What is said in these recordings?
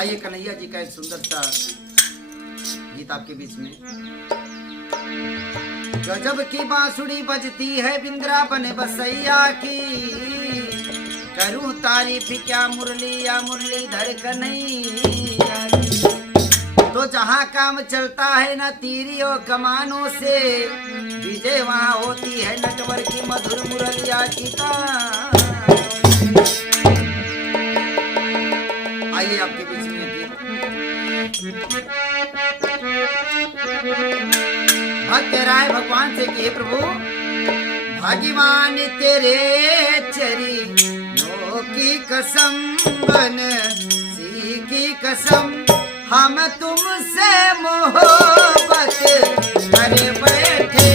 आइए कन्हैया जी का एक सुंदर सा गीत आपके बीच में। गजब की बांसुरी बजती है बिंद्रावन बसैया की, करूं तारीफ क्या मुरली या मुरलीधर कन्हैया की। तो जहाँ काम चलता है न तीरी और कमानों से, विजय वहाँ होती है नटवर की मधुर मुरलिया की। आइए आपके बीच में भक्त राय भगवान से कि प्रभु भाग्यवान तेरे चरी नो की कसम बन सी की कसम, हम तुमसे मोहब्बत करे बैठे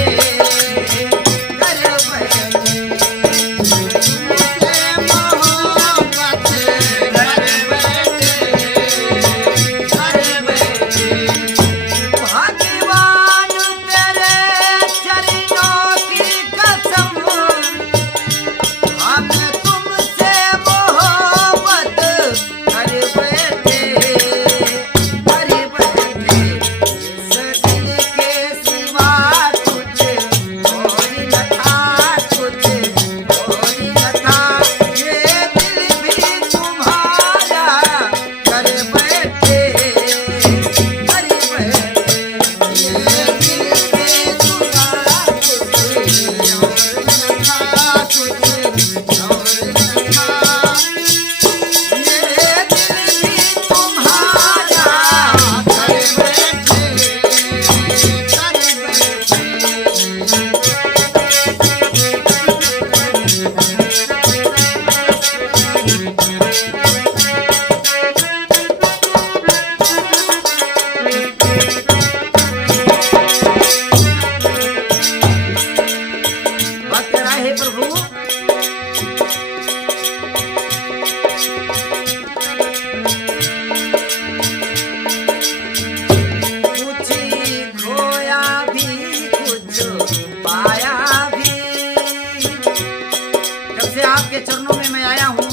आपके चरणों में मैं आया हूँ,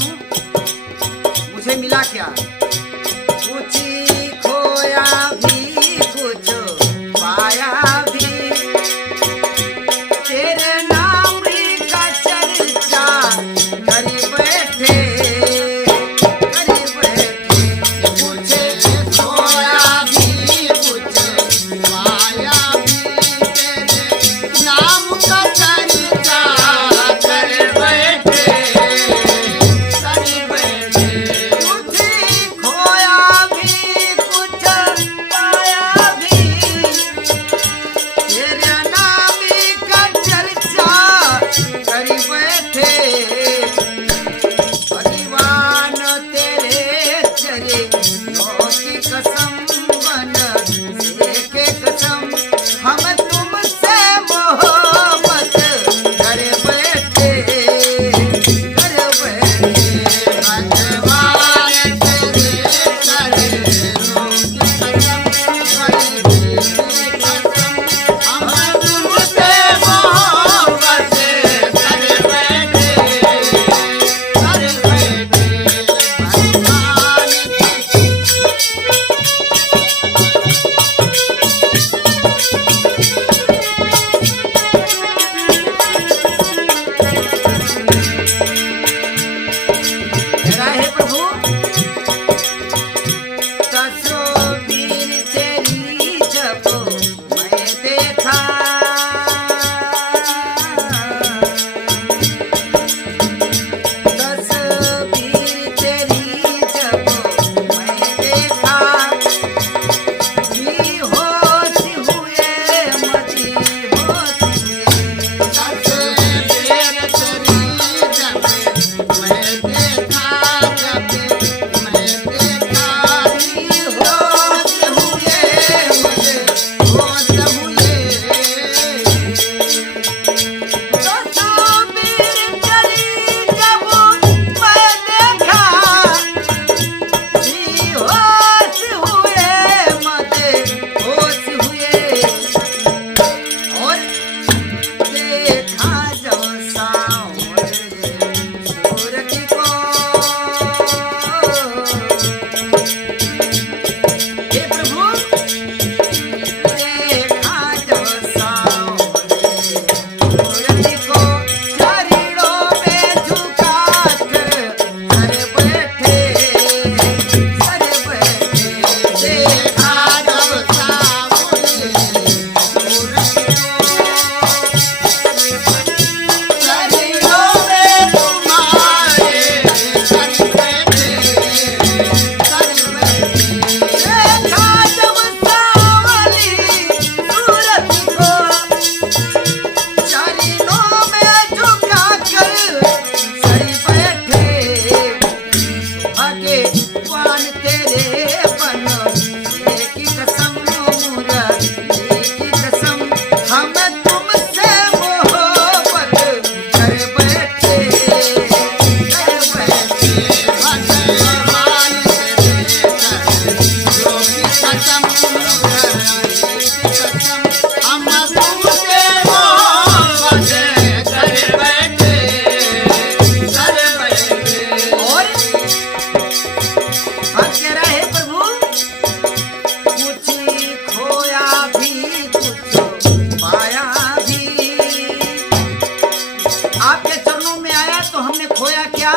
मुझे मिला क्या? कुछ खोया भी कुछ पाया भी, तेरे नाम का चर्चा करी बैठे करी बैठे। कुछ खोया भी कुछ पाया भी, तेरे नाम का चर्चा कर बैठे। खोया भी कुछ सलमान तेरे बन की कसम मुरली की कसम हम तुमसे मोहब्बत कर बैठे सलमान तेरे जो की कसम की कसम हम तुमसे मोहब्बत कर बैठे और हम कह रहे हैं प्रभु कुछ खोया भी कुछ पाया भी आपके चरणों में आया तो हमने खोया क्या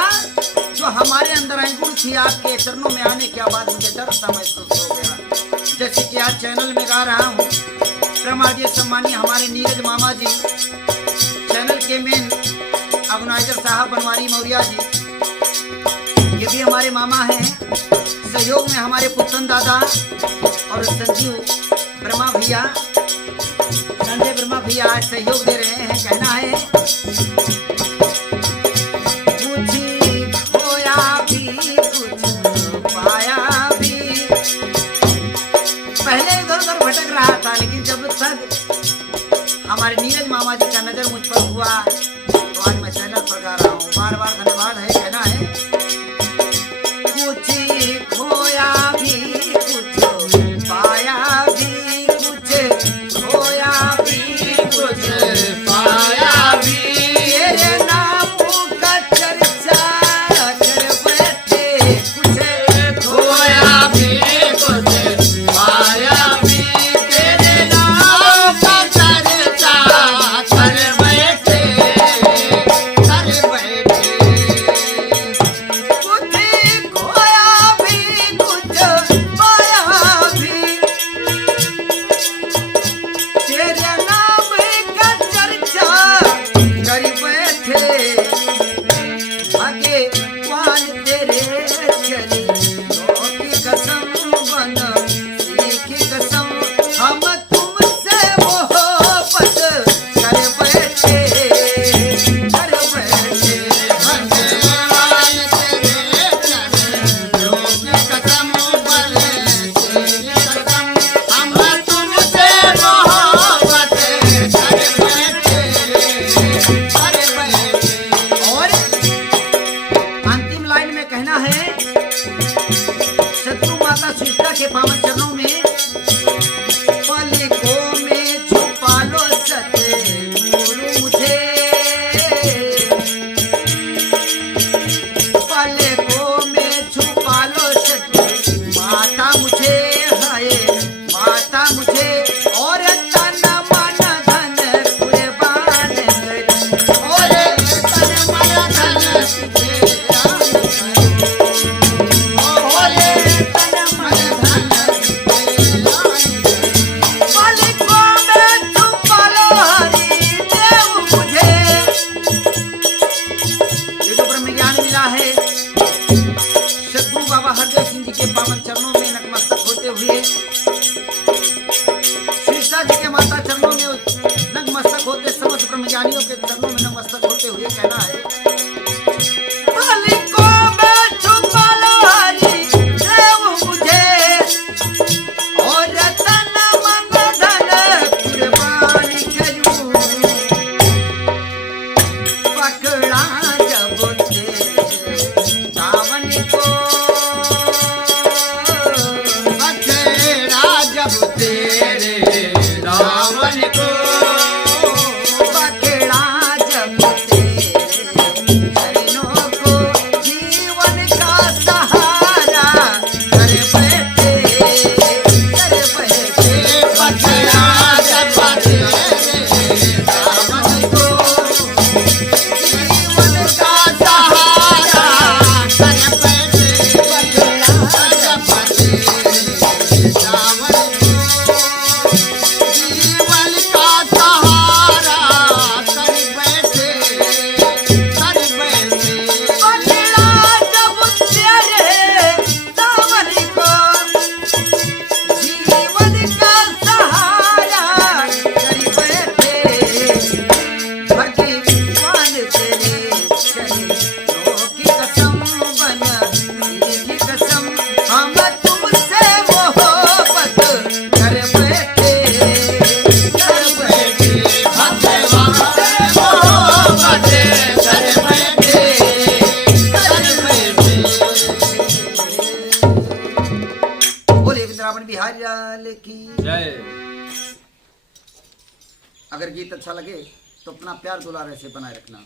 जो हमारे अंदर अंकुर थी आपके चरणों में आने के बाद मुझे डर सा महसूस हो गया जैसे कि आज चैनल में गा रहा हूँ परमार्य सम्मानीय हमारे नीरज मामा जी चैनल के मेन ऑर्गेनाइजर साहब बनवारी मौर्या जी ये भी हमारे मामा हैं सहयोग में हमारे पुत्तन दादा और संजीव ब्रह्मा भैया संजय ब्रह्मा भैया आज सहयोग दे रहे हैं कहना है कुछ खोया भी कुछ पाया भी पहले इधर उधर भटक रहा था लेकिन जब तक हमारे नीरज मामा जी का नजर मुझ पर हुआ तो आज मैं चैनल पर गा रहा हूँ बार बार धन्यवाद है कहना है कुछ खोया भी कुछ पाया भी कुछ खोया भी कुछ पाया भी तेरे नाम का चर्चा कर बैठे कुछ खोया भी कुछ पाया भी तेरे नाम का चर्चा कर बैठे वृंदावन बिहारी लाल की जय। अगर गीत अच्छा लगे तो अपना प्यार दुलार ऐसे बनाए रखना।